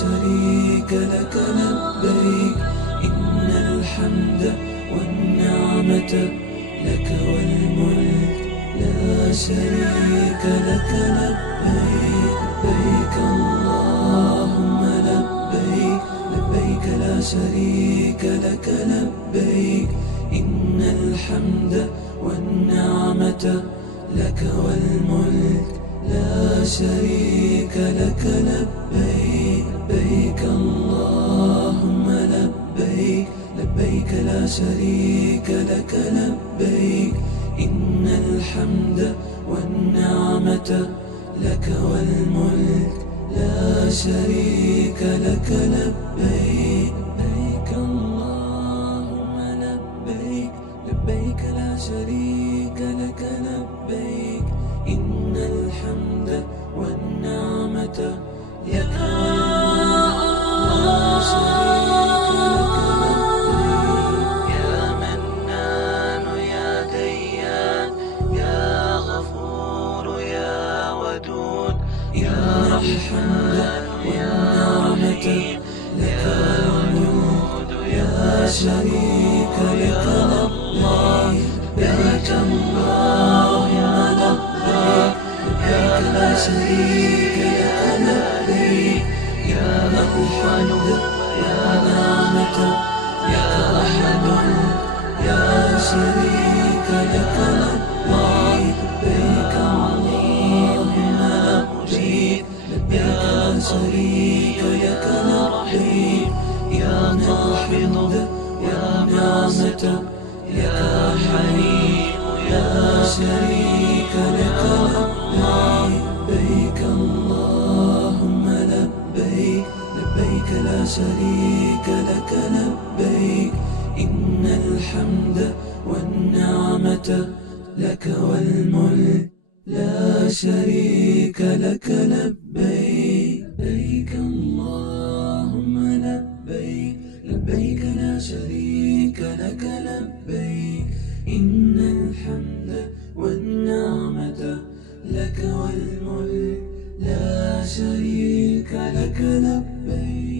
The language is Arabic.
شريك لك لبيك إن الحمد والنعمة لك والملك لا شريك لك لبيك لبيك اللهم لبيك لبيك لا شريك لك لبيك إن الحمد والنعمة لك والملك لا شريك لك لبيك لبيك اللهم لبيك لبيك لا شريك لك لبيك إن الحمد والنعمة لك والملك لا شريك لك لبيك لبيك اللهم لبيك لبيك لا شريك لك لبيك إن الحمد والنعمة لك والملك لا شريك لك لبيك يا منان يا ديان يا غفور يا ودود يا رحمن والنعمة لك والملك يا شريك لك لبيك اللهم لبيك لبيك لا شريك لك لبيك يا الحمد يا نعمة يا أحد يا شريك لك لبيك لبيك اللهم لبيك لبيك لا شريك لك لبيك يا الحمد يا نعمة يا حليم يا شريك لك لبيك اللهم لبيك لبيك لا شريك لك لبيك إن الحمد والنعمة لك والملك لا شريك لك لبيك لبيك اللهم لبيك لبيك لا شريك لك لبيك إن الحمد والنعمة لك والملك لا شريك لك لبيك.